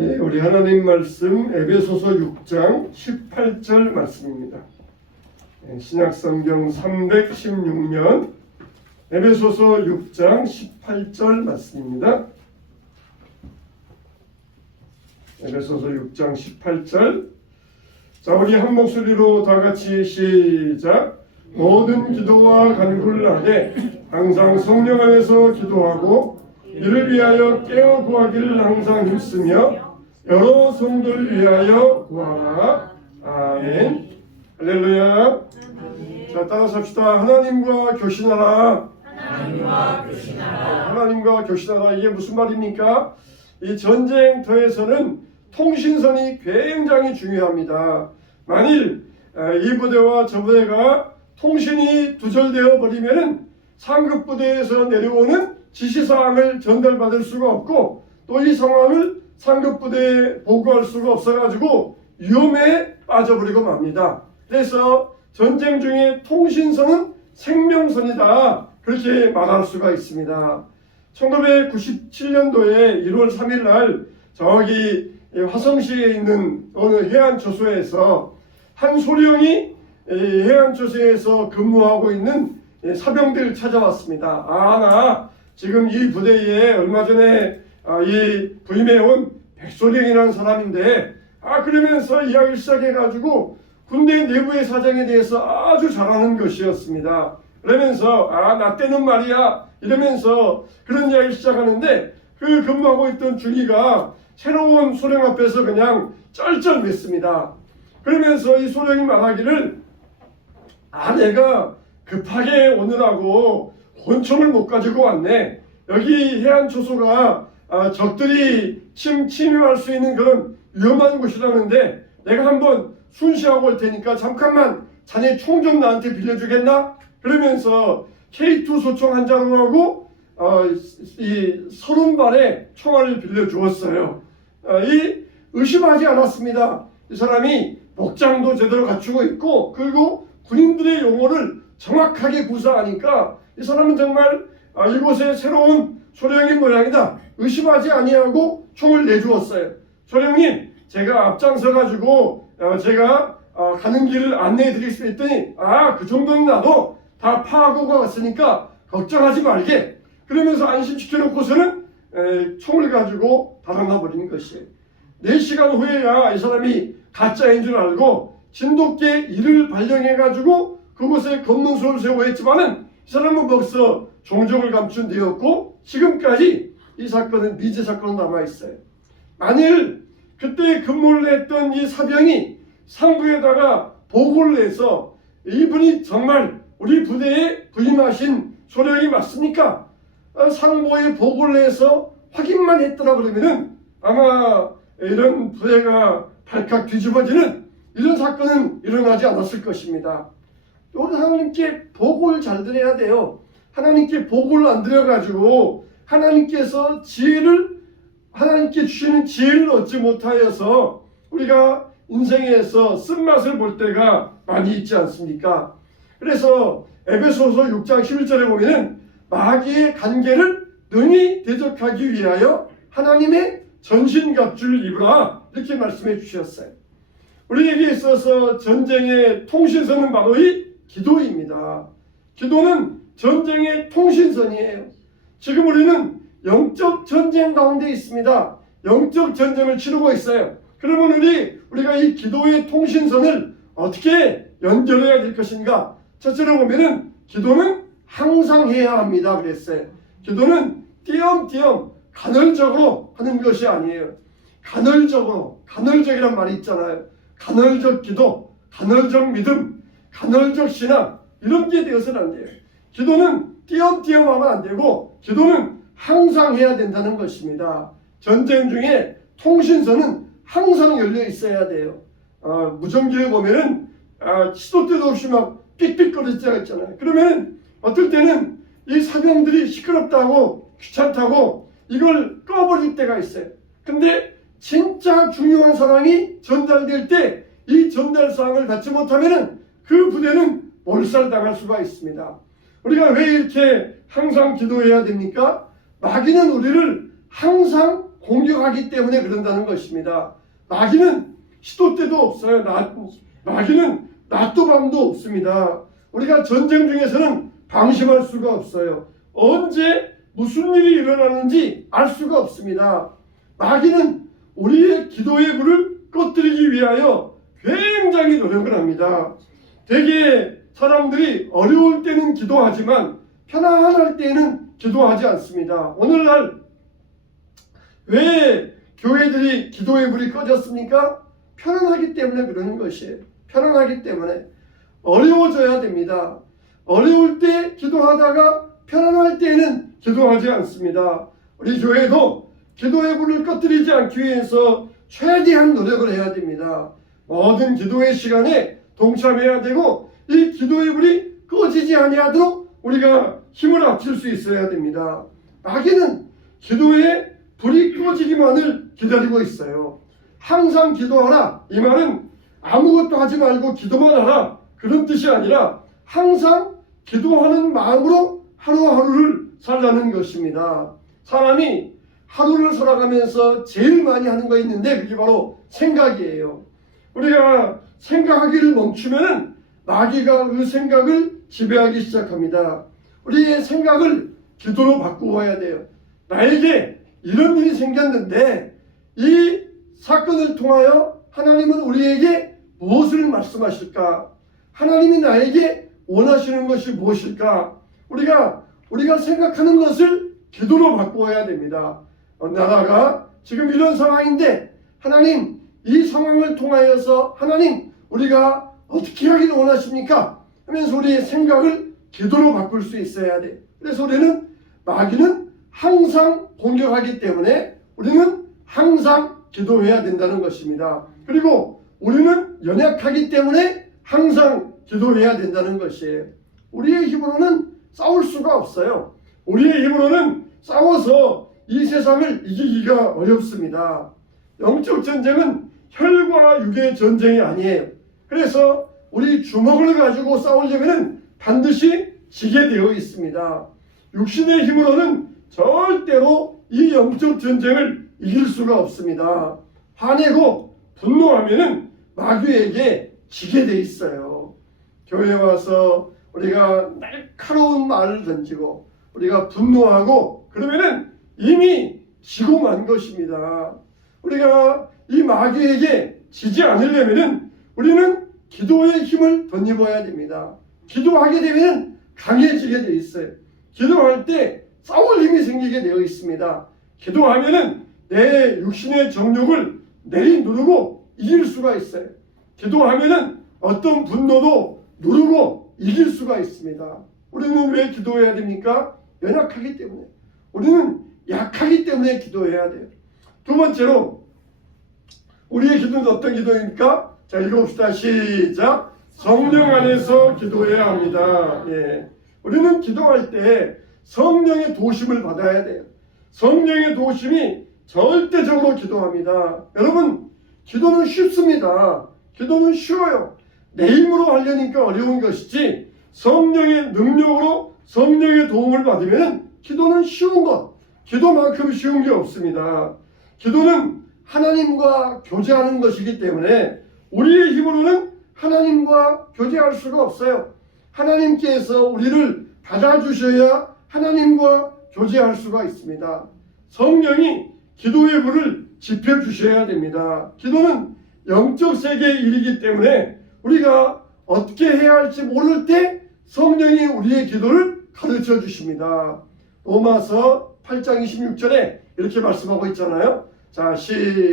우리 하나님 말씀 에베소서 6장 18절 말씀입니다. 신약성경 316면 에베소서 6장 18절 말씀입니다. 에베소서 6장 18절. 자, 우리 한 목소리로 다 같이 시작. 모든 기도와 간구를 하되 항상 성령 안에서 기도하고 이를 위하여 깨어 구하기를 항상 힘쓰며 여러 성도를 위하여 구하라. 아멘. 할렐루야. 자, 따라서 합시다. 하나님과 교신하라. 하나님과 교신하라. 하나님과 교신하라. 이게 무슨 말입니까? 이 전쟁터에서는 통신선이 굉장히 중요합니다. 만일 이 부대와 저 부대가 통신이 두절되어 버리면은 상급 부대에서 내려오는 지시사항을 전달받을 수가 없고 또 이 상황을 상급 부대에 보고할 수가 없어가지고 위험에 빠져버리고 맙니다. 그래서 전쟁 중에 통신선은 생명선이다, 그렇게 말할 수가 있습니다. 1997년도에 1월 3일 날 저기 화성시에 있는 어느 해안초소에서 한 소령이 해안초소에서 근무하고 있는 사병들을 찾아왔습니다. 나 지금 이 부대에 얼마 전에 이 부임해온 백소령이라는 사람인데 그러면서 이야기를 시작해가지고 군대 내부의 사정에 대해서 아주 잘 아는 것이었습니다. 그러면서 나 때는 말이야 이러면서 그런 이야기를 시작하는데 그 근무하고 있던 중위가 새로운 소령 앞에서 그냥 쩔쩔맸습니다. 그러면서 이 소령이 말하기를 내가 급하게 오느라고 권총을 못 가지고 왔네. 여기 해안초소가 적들이 침입할 수 있는 그런 위험한 곳이라는데 내가 한번 순시하고 올 테니까 잠깐만 자네 총 좀 나한테 빌려주겠나? 그러면서 K2 소총 한 자루하고 이 30발의 총알을 빌려주었어요. 의심하지 않았습니다. 이 사람이 복장도 제대로 갖추고 있고 그리고 군인들의 용어를 정확하게 구사하니까 이 사람은 정말 이곳에 새로운 소령인 모양이다, 의심하지 아니하고 총을 내주었어요. 소령님, 제가 앞장서 가지고 제가 가는 길을 안내해 드리겠습니다 했더니 그 정도는 나도 다 파악하고 갔으니까 걱정하지 말게, 그러면서 안심시켜 놓고서는 총을 가지고 달아나 버리는 것이에요. 4시간 후에야 이 사람이 가짜인 줄 알고 진돗개 이를 발령해 가지고 그곳에 검문소를 세우고 했지만은 이 사람은 벌써 종족을 감춘 데였고 지금까지 이 사건은 미제 사건으로 남아있어요. 만일 그때 근무를 했던 이 사병이 상부에다가 보고를 해서 이분이 정말 우리 부대에 부임하신 소령이 맞습니까? 상부에 보고를 해서 확인만 했더라 그러면은 아마 이런 부대가 발칵 뒤집어지는 이런 사건은 일어나지 않았을 것입니다. 우리 하나님께 보고를 잘 드려야 돼요. 하나님께 보고를 안 드려가지고 하나님께서 하나님께 주시는 지혜를 얻지 못하여서 우리가 인생에서 쓴맛을 볼 때가 많이 있지 않습니까? 그래서 에베소서 6장 11절에 보면은 마귀의 간계를 능히 대적하기 위하여 하나님의 전신갑주를 입으라, 이렇게 말씀해 주셨어요. 우리에게 있어서 전쟁의 통신선은 바로 이 기도입니다. 기도는 전쟁의 통신선이에요. 지금 우리는 영적 전쟁 가운데 있습니다. 영적 전쟁을 치르고 있어요. 그러면 우리가 이 기도의 통신선을 어떻게 연결해야 될 것인가? 첫째로 보면은 기도는 항상 해야 합니다 그랬어요. 기도는 띄엄띄엄 간헐적으로 하는 것이 아니에요. 간헐적이란 말이 있잖아요. 간헐적 기도, 간헐적 믿음, 간헐적 신앙, 이런 게 되어서는 안 돼요. 기도는 띄엄띄엄 하면 안 되고 기도는 항상 해야 된다는 것입니다. 전쟁 중에 통신선은 항상 열려 있어야 돼요. 무전기를 보면은 시도 때도 없이 막 삑삑거릴 때가 있잖아요. 그러면 어떨 때는 이 사병들이 시끄럽다고 귀찮다고 이걸 꺼버릴 때가 있어요. 근데 진짜 중요한 사항이 전달될 때 이 전달사항을 받지 못하면은 그 부대는 몰살당할 수가 있습니다. 우리가 왜 이렇게 항상 기도해야 됩니까? 마귀는 우리를 항상 공격하기 때문에 그런다는 것입니다. 마귀는 시도 때도 없어요. 마귀는 낮도 밤도 없습니다. 우리가 전쟁 중에서는 방심할 수가 없어요. 언제 무슨 일이 일어나는지 알 수가 없습니다. 마귀는 우리의 기도의 불을 꺼뜨리기 위하여 굉장히 노력을 합니다. 대개 사람들이 어려울 때는 기도하지만 편안할 때는 기도하지 않습니다. 오늘날 왜 교회들이 기도의 불이 꺼졌습니까? 편안하기 때문에 그러는 것이에요. 편안하기 때문에. 어려워져야 됩니다. 어려울 때 기도하다가 편안할 때는 기도하지 않습니다. 우리 교회도 기도의 불을 꺼뜨리지 않기 위해서 최대한 노력을 해야 됩니다. 모든 기도의 시간에 동참해야 되고 이 기도의 불이 꺼지지 아니하도록 우리가 힘을 합칠 수 있어야 됩니다. 마귀는 기도의 불이 꺼지기만을 기다리고 있어요. 항상 기도하라. 이 말은 아무것도 하지 말고 기도만 하라. 그런 뜻이 아니라 항상 기도하는 마음으로 하루하루를 살라는 것입니다. 사람이 하루를 살아가면서 제일 많이 하는 거 있는데 그게 바로 생각이에요. 우리가 생각하기를 멈추면 마귀가 그 생각을 지배하기 시작합니다. 우리의 생각을 기도로 바꾸어야 돼요. 나에게 이런 일이 생겼는데 이 사건을 통하여 하나님은 우리에게 무엇을 말씀하실까? 하나님이 나에게 원하시는 것이 무엇일까? 우리가 생각하는 것을 기도로 바꾸어야 됩니다. 나라가 지금 이런 상황인데 하나님 이 상황을 통하여서 하나님 우리가 어떻게 하기를 원하십니까? 하면서 우리의 생각을 기도로 바꿀 수 있어야 돼. 그래서 우리는 마귀는 항상 공격하기 때문에 우리는 항상 기도해야 된다는 것입니다. 그리고 우리는 연약하기 때문에 항상 기도해야 된다는 것이에요. 우리의 힘으로는 싸울 수가 없어요. 우리의 힘으로는 싸워서 이 세상을 이기기가 어렵습니다. 영적 전쟁은 혈과 육의 전쟁이 아니에요. 그래서 우리 주먹을 가지고 싸우려면 반드시 지게 되어 있습니다. 육신의 힘으로는 절대로 이 영적 전쟁을 이길 수가 없습니다. 화내고 분노하면은 마귀에게 지게 돼 있어요. 교회에 와서 우리가 날카로운 말을 던지고 우리가 분노하고 그러면은 이미 지고 만 것입니다. 우리가 이 마귀에게 지지 않으려면은 우리는 기도의 힘을 덧입어야 됩니다. 기도하게 되면 강해지게 되어 있어요. 기도할 때 싸울 힘이 생기게 되어 있습니다. 기도하면은 내 육신의 정욕을 내리누르고 이길 수가 있어요. 기도하면은 어떤 분노도 누르고 이길 수가 있습니다. 우리는 왜 기도해야 됩니까? 연약하기 때문에. 우리는 약하기 때문에 기도해야 돼요. 두 번째로 우리의 기도는 어떤 기도입니까? 자, 읽어봅시다. 시작. 성령 안에서 기도해야 합니다. 예. 우리는 기도할 때 성령의 도심을 받아야 돼요. 성령의 도심이 절대적으로 기도합니다. 여러분, 기도는 쉽습니다. 기도는 쉬워요. 내 힘으로 하려니까 어려운 것이지 성령의 능력으로 성령의 도움을 받으면 기도는 쉬운 것. 기도만큼 쉬운 게 없습니다. 기도는 하나님과 교제하는 것이기 때문에 우리의 힘으로는 하나님과 교제할 수가 없어요. 하나님께서 우리를 받아주셔야 하나님과 교제할 수가 있습니다. 성령이 기도의 불을 지펴주셔야 됩니다. 기도는 영적 세계의 일이기 때문에 우리가 어떻게 해야 할지 모를 때 성령이 우리의 기도를 가르쳐 주십니다. 로마서 8장 26절에 이렇게 말씀하고 있잖아요. 자,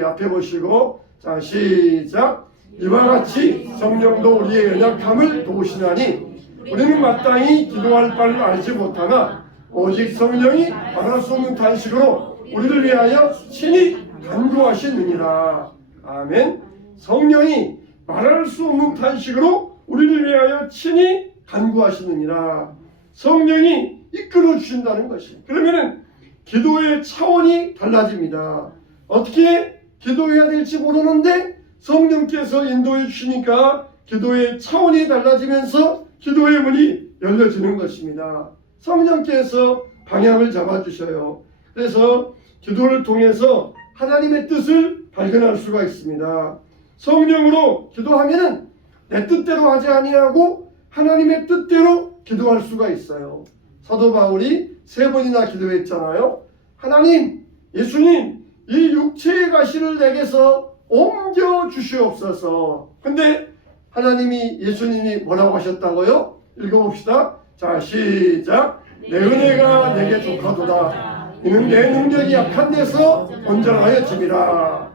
앞에 보시고, 자, 시작. 이와 같이 성령도 우리의 연약함을 도우시나니 우리는 마땅히 기도할 바를 알지 못하나 오직 성령이 말할 수 없는 탄식으로 우리를 위하여 친히 간구하시느니라. 아멘. 성령이 말할 수 없는 탄식으로 우리를 위하여 친히 간구하시느니라. 성령이 이끌어 주신다는 것이. 그러면은 기도의 차원이 달라집니다. 어떻게 기도해야 될지 모르는데 성령께서 인도해 주시니까 기도의 차원이 달라지면서 기도의 문이 열려지는 것입니다. 성령께서 방향을 잡아주셔요. 그래서 기도를 통해서 하나님의 뜻을 발견할 수가 있습니다. 성령으로 기도하면은 내 뜻대로 하지 아니하고 하나님의 뜻대로 기도할 수가 있어요. 사도 바울이 3번이나 기도했잖아요. 하나님, 예수님, 이 육체의 가시를 내게서 옮겨 주시옵소서. 근데 하나님이, 예수님이 뭐라고 하셨다고요? 읽어봅시다. 자, 시작. 내 은혜가 내게 족하도다. 이는 내 능력이 약한 데서 온전하여 짐이라.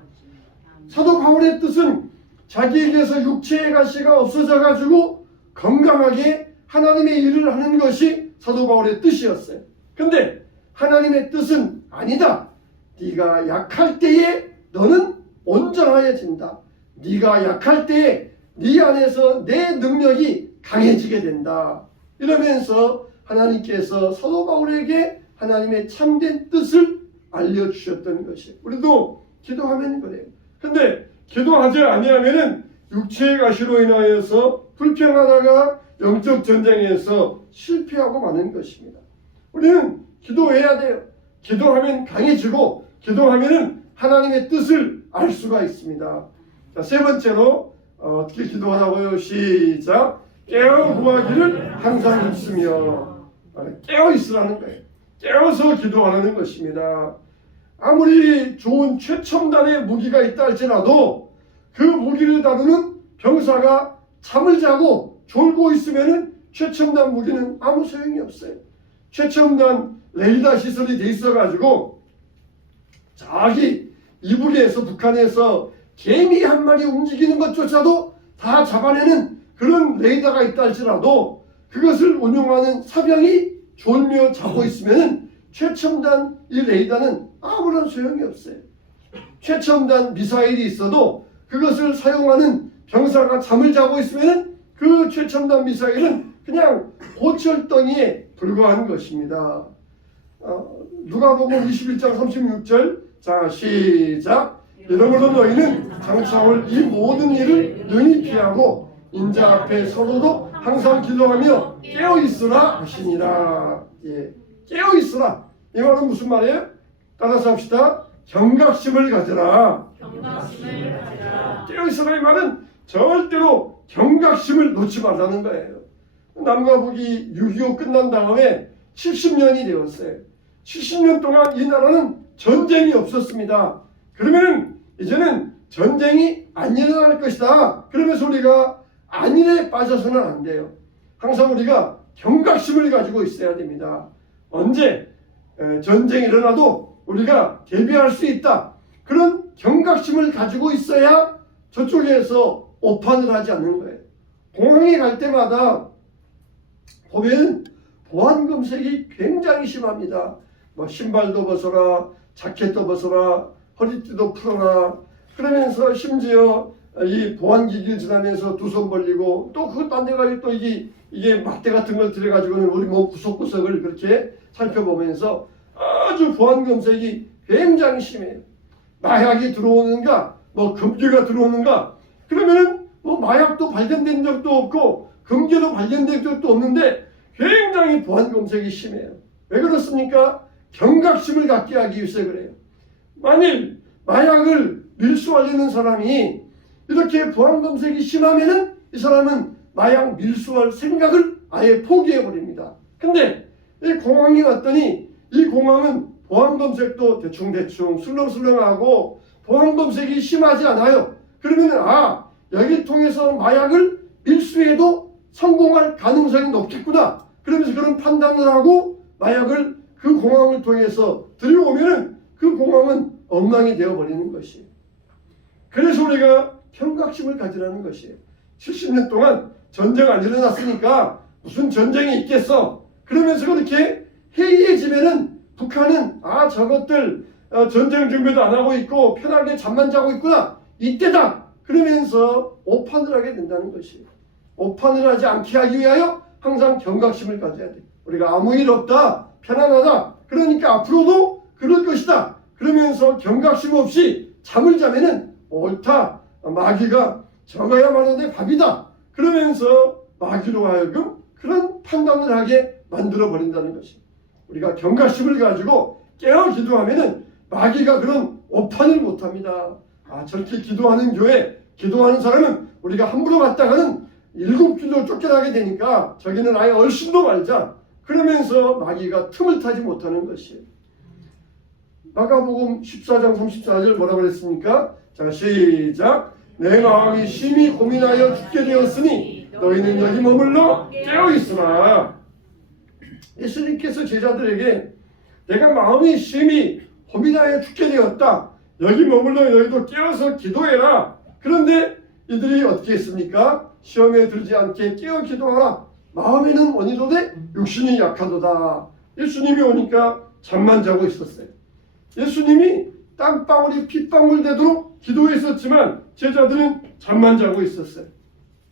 사도 바울의 뜻은 자기에게서 육체의 가시가 없어져 가지고 건강하게 하나님의 일을 하는 것이 사도 바울의 뜻이었어요. 근데 하나님의 뜻은 아니다. 네가 약할 때에 너는 온전하여진다. 네가 약할 때에 네 안에서 내 능력이 강해지게 된다. 이러면서 하나님께서 사도 바울에게 하나님의 참된 뜻을 알려주셨던 것이에요. 우리도 기도하면 그래요. 근데 기도하지 아니하면은 육체의 가시로 인하여서 불평하다가 영적 전쟁에서 실패하고 마는 것입니다. 우리는 기도해야 돼요. 기도하면 강해지고 기도하면은 하나님의 뜻을 알 수가 있습니다. 자, 3번째로 어떻게 기도하라고요? 시작. 깨어 구하기를 항상 입으며. 깨어 있으라는 거예요. 깨어서 기도하라는 것입니다. 아무리 좋은 최첨단의 무기가 있다 할지라도 그 무기를 다루는 병사가 잠을 자고 졸고 있으면 최첨단 무기는 아무 소용이 없어요. 최첨단 레이더 시설이 돼 있어 가지고 저기 이북에서 북한에서 개미 한 마리 움직이는 것조차도 다 잡아내는 그런 레이더가 있다 할지라도 그것을 운용하는 사병이 졸며 자고 있으면 최첨단 이 레이더는 아무런 소용이 없어요. 최첨단 미사일이 있어도 그것을 사용하는 병사가 잠을 자고 있으면 그 최첨단 미사일은 그냥 보철덩이에 불과한 것입니다. 누가복음 21장 36절. 자, 시작. 이러므로 너희는 장차올 이 모든 일을 능히 피하고 인자 앞에 서로도 항상 기도하며 깨어 있으라 하시니라. 예, 깨어 있으라. 이 말은 무슨 말이에요? 따라서 합시다. 경각심을 가져라. 경각심을 가져라. 깨어 있으라 이 말은 절대로 경각심을 놓지 말라는 거예요. 남과 북이 6.25 끝난 다음에 70년이 되었어요. 70년 동안 이 나라는 전쟁이 없었습니다. 그러면 이제는 전쟁이 안 일어날 것이다. 그러면서 우리가 안일에 빠져서는 안 돼요. 항상 우리가 경각심을 가지고 있어야 됩니다. 언제 전쟁이 일어나도 우리가 대비할 수 있다. 그런 경각심을 가지고 있어야 저쪽에서 오판을 하지 않는 거예요. 공항에 갈 때마다 보면 보안 검색이 굉장히 심합니다. 뭐 신발도 벗어라, 자켓도 벗어라, 허리띠도 풀어라. 그러면서 심지어 이 보안기기를 지나면서 두 손 벌리고 또 그것 딴 데 가서 또 이게 막대 같은 걸 들여가지고는 우리 몸 구석구석을 그렇게 살펴보면서 아주 보안 검색이 굉장히 심해요. 마약이 들어오는가, 뭐 금괴가 들어오는가. 그러면은 뭐 마약도 발견된 적도 없고 금괴도 발견된 적도 없는데 굉장히 보안 검색이 심해요. 왜 그렇습니까? 경각심을 갖게 하기 위해서 그래요. 만일 마약을 밀수하려는 사람이 이렇게 보안 검색이 심하면은 이 사람은 마약 밀수할 생각을 아예 포기해 버립니다. 근데 이 공항에 왔더니 이 공항은 보안 검색도 대충대충 술렁술렁하고 보안 검색이 심하지 않아요. 그러면은 여기 통해서 마약을 밀수해도 성공할 가능성이 높겠구나. 그러면서 그런 판단을 하고 마약을 그 공항을 통해서 들여오면은 그 공항은 엉망이 되어버리는 것이에요. 그래서 우리가 경각심을 가지라는 것이에요. 70년 동안 전쟁 안 일어났으니까 무슨 전쟁이 있겠어. 그러면서 그렇게 해이해지면은 북한은 저것들 전쟁 준비도 안 하고 있고 편하게 잠만 자고 있구나. 이때다. 그러면서 오판을 하게 된다는 것이에요. 오판을 하지 않게 하기 위하여 항상 경각심을 가져야 돼. 우리가 아무 일 없다. 편안하다. 그러니까 앞으로도 그럴 것이다. 그러면서 경각심 없이 잠을 자면은 옳다. 마귀가 저거야말로 내 밥이다. 그러면서 마귀로 하여금 그런 판단을 하게 만들어 버린다는 것입니다. 우리가 경각심을 가지고 깨어 기도하면은 마귀가 그런 오판을 못합니다. 저렇게 기도하는 교회, 기도하는 사람은 우리가 함부로 갔다가는 7길로 쫓겨나게 되니까 저기는 아예 얼씬도 말자. 그러면서 마귀가 틈을 타지 못하는 것이에요. 마가복음 14장 34절 뭐라고 그랬습니까? 자, 시작. 내 마음이 심히 고민하여 죽게 되었으니 너희는 여기 머물러 깨어있으라. 예수님께서 제자들에게 내가 마음이 심히 고민하여 죽게 되었다. 여기 머물러 너희도 깨어서 기도해라. 그런데 이들이 어떻게 했습니까? 시험에 들지 않게 깨어 기도하라. 마음에는 원이로되 육신이 약하도다. 예수님이 오니까 잠만 자고 있었어요. 예수님이 땀방울이 핏방울 되도록 기도했었지만 제자들은 잠만 자고 있었어요.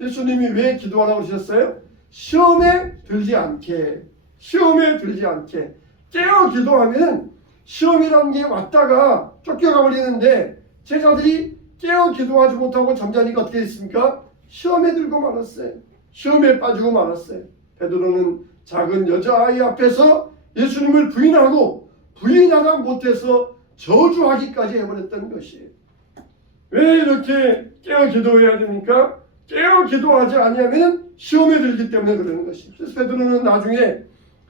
예수님이 왜 기도하라고 하셨어요? 시험에 들지 않게. 시험에 들지 않게. 깨어 기도하면 시험이라는 게 왔다가 쫓겨가 버리는데 제자들이 깨어 기도하지 못하고 잠자니까 어떻게 됐습니까? 시험에 들고 말았어요. 시험에 빠지고 말았어요. 베드로는 작은 여자아이 앞에서 예수님을 부인하고 부인하다 못해서 저주하기까지 해버렸던 것이에요. 왜 이렇게 깨어 기도해야 됩니까? 깨어 기도하지 않으면 시험에 들기 때문에 그러는 것이에요. 그래서 베드로는 나중에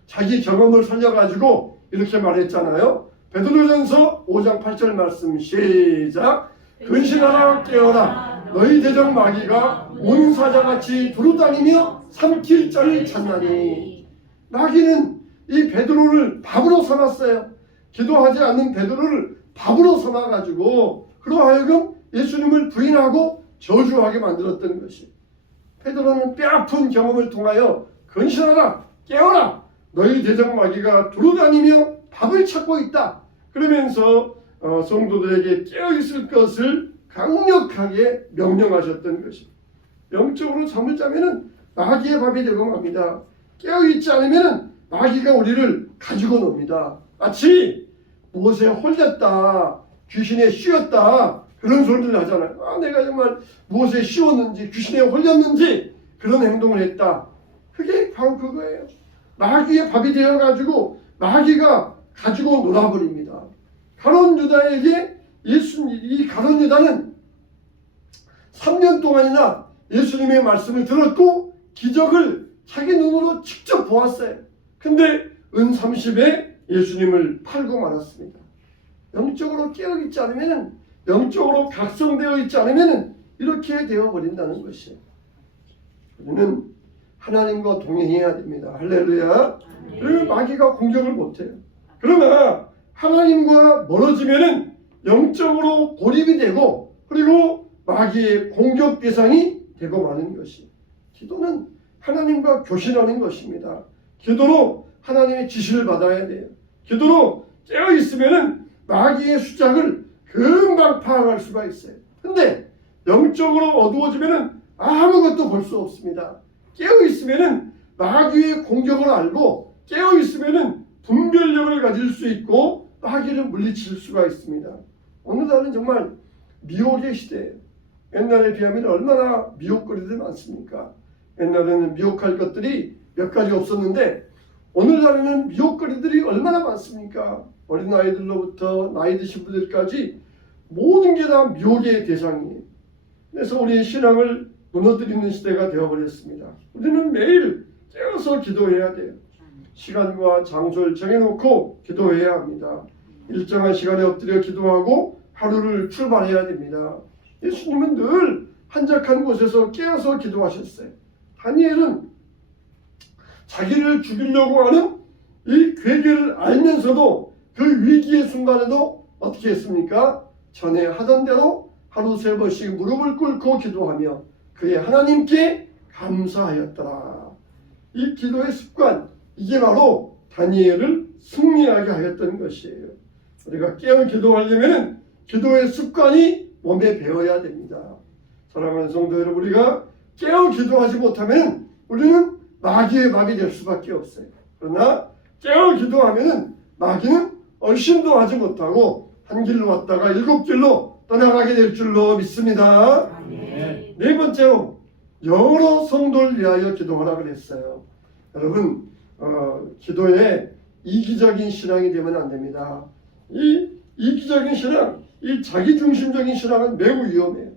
자기 경험을 살려가지고 이렇게 말했잖아요. 베드로전서 5장 8절 말씀 시작. 근신하라 깨어라. 너희 대적 마귀가 온 사자같이 두루다니며 삼킬 자를 찾나니. 마귀는 이 베드로를 밥으로 삼았어요. 기도하지 않는 베드로를 밥으로 삼아가지고 그로 하여금 예수님을 부인하고 저주하게 만들었던 것이. 베드로는 뼈아픈 경험을 통하여 근신하라 깨어라. 너희 대적 마귀가 두루다니며 밥을 찾고 있다. 그러면서 성도들에게 깨어있을 것을 강력하게 명령하셨던 것입니다. 영적으로 잠을 자면은 마귀의 밥이 되고 맙니다. 깨어있지 않으면 마귀가 우리를 가지고 놉니다. 마치 무엇에 홀렸다, 귀신에 씌었다 그런 소리를 하잖아요. 내가 정말 무엇에 씌웠는지 귀신에 홀렸는지 그런 행동을 했다. 그게 바로 그거예요. 마귀의 밥이 되어가지고 마귀가 가지고 놀아버립니다. 가룟 유다에게 이 가룟 유다는 3년 동안이나 예수님의 말씀을 들었고 기적을 자기 눈으로 직접 보았어요. 근데 은 30에 예수님을 팔고 말았습니다. 영적으로 깨어있지 않으면, 영적으로 각성되어 있지 않으면 이렇게 되어버린다는 것이에요. 우리는 하나님과 동행해야 됩니다. 할렐루야. 그러면 마귀가 공격을 못해요. 그러나 하나님과 멀어지면은 영적으로 고립이 되고 그리고 마귀의 공격 대상이 되고 마는 것이. 기도는 하나님과 교신하는 것입니다. 기도로 하나님의 지시를 받아야 돼요. 기도로 깨어 있으면은 마귀의 수작을 금방 파악할 수가 있어요. 근데 영적으로 어두워지면은 아무것도 볼 수 없습니다. 깨어 있으면은 마귀의 공격을 알고 깨어 있으면은 분별력을 가질 수 있고 마귀를 물리칠 수가 있습니다. 오늘날은 정말 미혹의 시대예요. 옛날에 비하면 얼마나 미혹거리들이 많습니까? 옛날에는 미혹할 것들이 몇 가지 없었는데 오늘날에는 미혹거리들이 얼마나 많습니까? 어린아이들로부터 나이 드신 분들까지 모든 게 다 미혹의 대상이에요. 그래서 우리의 신앙을 무너뜨리는 시대가 되어버렸습니다. 우리는 매일 깨어서 기도해야 돼요. 시간과 장소를 정해놓고 기도해야 합니다. 일정한 시간에 엎드려 기도하고 하루를 출발해야 됩니다. 예수님은 늘 한적한 곳에서 깨어서 기도하셨어요. 다니엘은 자기를 죽이려고 하는 이 괴계를 알면서도 그 위기의 순간에도 어떻게 했습니까? 전에 하던 대로 하루 3번씩 무릎을 꿇고 기도하며 그의 하나님께 감사하였더라. 이 기도의 습관, 이게 바로 다니엘을 승리하게 하였던 것이에요. 우리가 깨어 기도하려면 기도의 습관이 몸에 배어야 됩니다. 사랑하는 성도 여러분, 우리가 깨어 기도하지 못하면 우리는 마귀의 밥이 될 수밖에 없어요. 그러나 깨어 기도하면 마귀는 얼씬도 하지 못하고 한 길로 왔다가 7길로 떠나가게 될 줄로 믿습니다. 네 번째로 여러 성도를 위하여 기도하라 그랬어요. 여러분 기도에 이기적인 신앙이 되면 안 됩니다. 이 이기적인 신앙, 이 자기중심적인 신앙은 매우 위험해요.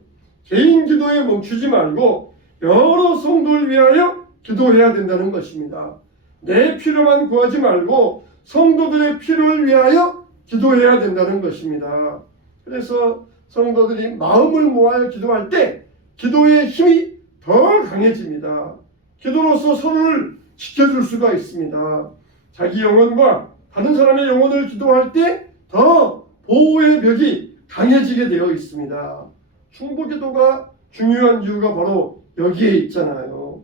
개인 기도에 멈추지 말고 여러 성도를 위하여 기도해야 된다는 것입니다. 내 필요만 구하지 말고 성도들의 필요를 위하여 기도해야 된다는 것입니다. 그래서 성도들이 마음을 모아야 기도할 때 기도의 힘이 더 강해집니다. 기도로서 서로를 지켜줄 수가 있습니다. 자기 영혼과 다른 사람의 영혼을 기도할 때 더 보호의 벽이 강해지게 되어 있습니다. 충고기도가 중요한 이유가 바로 여기에 있잖아요.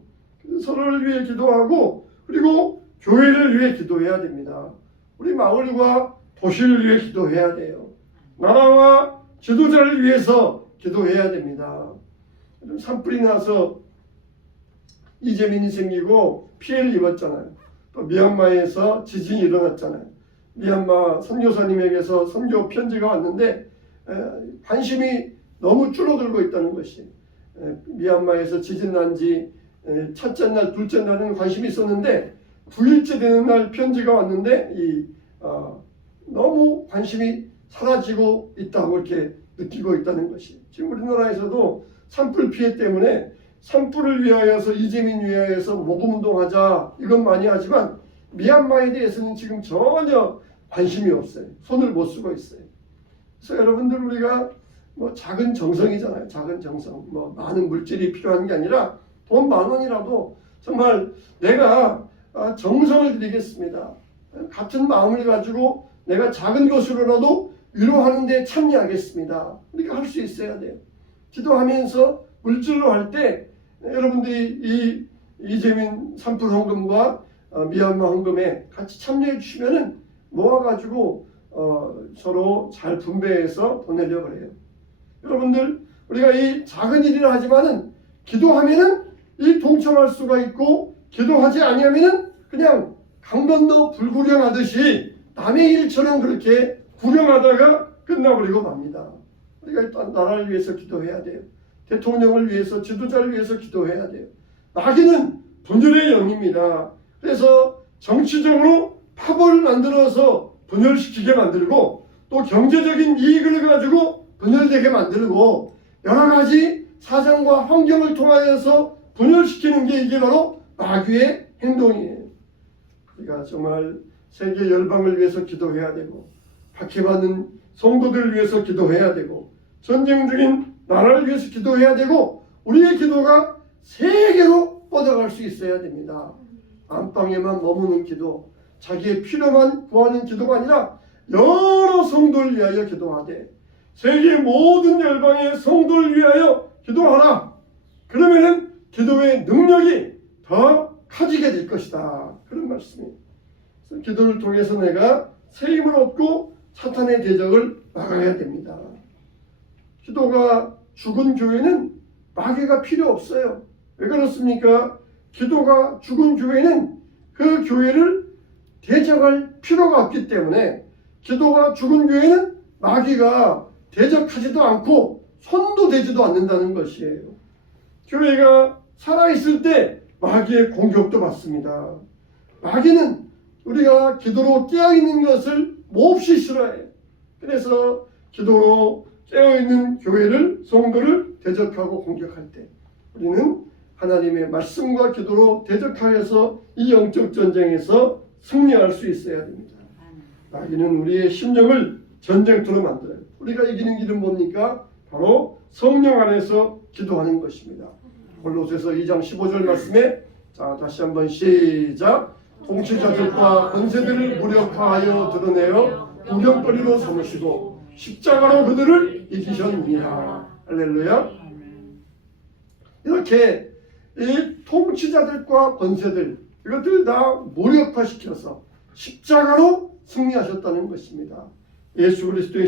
서로를 위해 기도하고 그리고 교회를 위해 기도해야 됩니다. 우리 마을과 도시를 위해 기도해야 돼요. 나라와 지도자를 위해서 기도해야 됩니다. 산불이 나서 이재민이 생기고 피해를 입었잖아요. 또 미얀마에서 지진이 일어났잖아요. 미얀마 선교사님에게서 선교 편지가 왔는데 관심이 너무 줄어들고 있다는 것이, 미얀마에서 지진 난 지 첫째 날, 둘째 날은 관심이 있었는데 9일째 되는 날 편지가 왔는데 너무 관심이 사라지고 있다고 이렇게 느끼고 있다는 것이, 지금 우리나라에서도 산불 피해 때문에 산불을 위하여서 이재민 위하여서 모금운동하자 이건 많이 하지만 미얀마에 대해서는 지금 전혀 관심이 없어요. 손을 못 쓰고 있어요. 그래서 여러분들 우리가 뭐 작은 정성이잖아요. 작은 정성, 뭐 많은 물질이 필요한 게 아니라 돈 10,000원이라도 정말 내가 정성을 드리겠습니다. 같은 마음을 가지고 내가 작은 것으로라도 위로하는 데 참여하겠습니다. 우리가 할 수 있어야 돼요. 기도하면서 물질로 할 때 여러분들이 이 이재민 산불 헌금과 미얀마 헌금에 같이 참여해 주시면은 모아가지고 서로 잘 분배해서 보내려고 해요. 여러분들 우리가 이 작은 일이라 하지만은 기도하면은 이 동참할 수가 있고, 기도하지 아니하면은 그냥 강 건너 불구경하듯이 남의 일처럼 그렇게 구경하다가 끝나버리고 맙니다. 우리가 일단 나라를 위해서 기도해야 돼요. 대통령을 위해서, 지도자를 위해서 기도해야 돼요. 마귀는 분열의 영입니다. 그래서 정치적으로 파벌을 만들어서 분열시키게 만들고, 또 경제적인 이익을 가지고 분열되게 만들고, 여러 가지 사정과 환경을 통하여서 분열시키는 게 이게 바로 마귀의 행동이에요. 우리가 정말 세계 열방을 위해서 기도해야 되고, 박해받는 성도들을 위해서 기도해야 되고, 전쟁 중인 나라를 위해서 기도해야 되고, 우리의 기도가 세계로 뻗어갈 수 있어야 됩니다. 안방에만 머무는 기도, 자기의 필요만 구하는 기도가 아니라 여러 성도를 위하여 기도하되 세계 모든 열방의 성도를 위하여 기도하라. 그러면은 기도의 능력이 더 커지게 될 것이다. 그런 말씀이에요. 그래서 기도를 통해서 내가 새 힘을 얻고 사탄의 대적을 막아야 됩니다. 기도가 죽은 교회는 마귀가 필요 없어요. 왜 그렇습니까? 기도가 죽은 교회는 그 교회를 대적할 필요가 없기 때문에, 기도가 죽은 교회는 마귀가 대적하지도 않고 손도 대지도 않는다는 것이에요. 교회가 살아있을 때 마귀의 공격도 받습니다. 마귀는 우리가 기도로 깨어있는 것을 몹시 싫어해요. 그래서 기도로 깨어있는 교회를, 성도를 대적하고 공격할 때 우리는 하나님의 말씀과 기도로 대적하여서 이 영적 전쟁에서 승리할 수 있어야 됩니다. 마귀는 우리의 심령을 전쟁터로 만들어요. 우리가 이기는 길은 뭡니까? 바로 성령 안에서 기도하는 것입니다. 골로새서 2장 15절 말씀에, 자 다시 한번 시작. 통치자들과 권세들을 무력화하여 드러내어 구경거리로 삼으시고 십자가로 그들을 이기셨느니라. 할렐루야. 이렇게 이 통치자들과 권세들, 이것들 다 무력화시켜서 십자가로 승리하셨다는 것입니다. 예수 그리스도의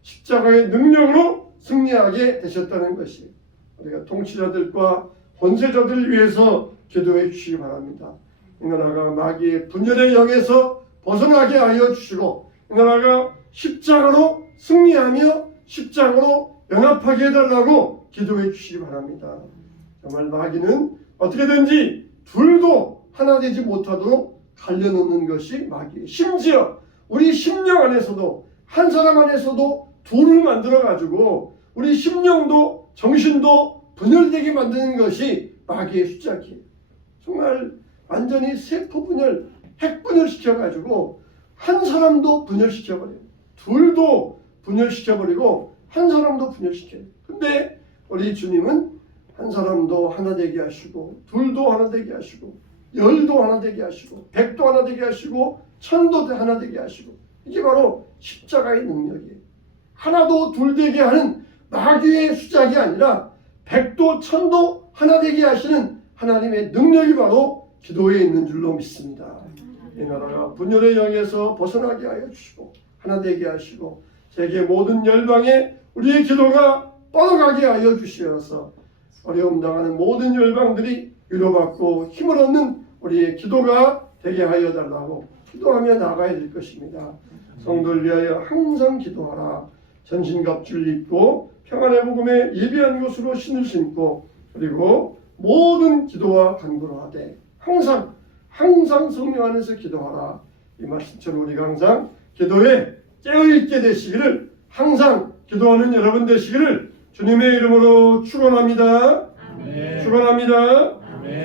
십자가의 능력으로 승리하게 되셨다는 것이, 우리가 통치자들과 권세자들을 위해서 기도해 주시기 바랍니다. 이 나라가 마귀의 분열의 영에서 벗어나게 하여 주시고, 이 나라가 십자가로 승리하며 십자가로 연합하게 해달라고 기도해 주시기 바랍니다. 정말 마귀는 어떻게든지 둘도 하나 되지 못하도록 갈려놓는 것이 마귀예요. 심지어 우리 심령 안에서도 한 사람 안에서도 둘을 만들어 가지고 우리 심령도 정신도 분열되게 만드는 것이 마귀의 숫자기예요. 정말 완전히 세포 분열, 핵 분열시켜 가지고 한 사람도 분열시켜 버려요. 둘도 분열시켜 버리고 한 사람도 분열시켜요. 근데 우리 주님은 한 사람도 하나 되게 하시고, 둘도 하나 되게 하시고, 열도 하나 되게 하시고, 백도 하나 되게 하시고, 천도 하나 되게 하시고, 이게 바로 십자가의 능력이에요. 하나도 둘 되게 하는 마귀의 숫자가 아니라 백도 천도 하나 되게 하시는 하나님의 능력이 바로 기도에 있는 줄로 믿습니다. 이 나라가 분열의 영에서 벗어나게 하여 주시고 하나 되게 하시고 세계 모든 열방에 우리의 기도가 뻗어가게 하여 주시어서 어려움 당하는 모든 열방들이 위로받고 힘을 얻는 우리의 기도가 되게 하여 달라고 기도하며 나가야 될 것입니다. 성도를 위하여 항상 기도하라. 전신갑주를 입고 평안의 복음에 예비한 곳으로 신을 신고 그리고 모든 기도와 간구를 하되 항상 성령 안에서 기도하라. 이 말씀처럼 우리가 항상 기도에 깨어있게 되시기를 항상 기도하는 여러분 되시기를 주님의 이름으로 축원합니다. 아멘. 축원합니다. 아멘.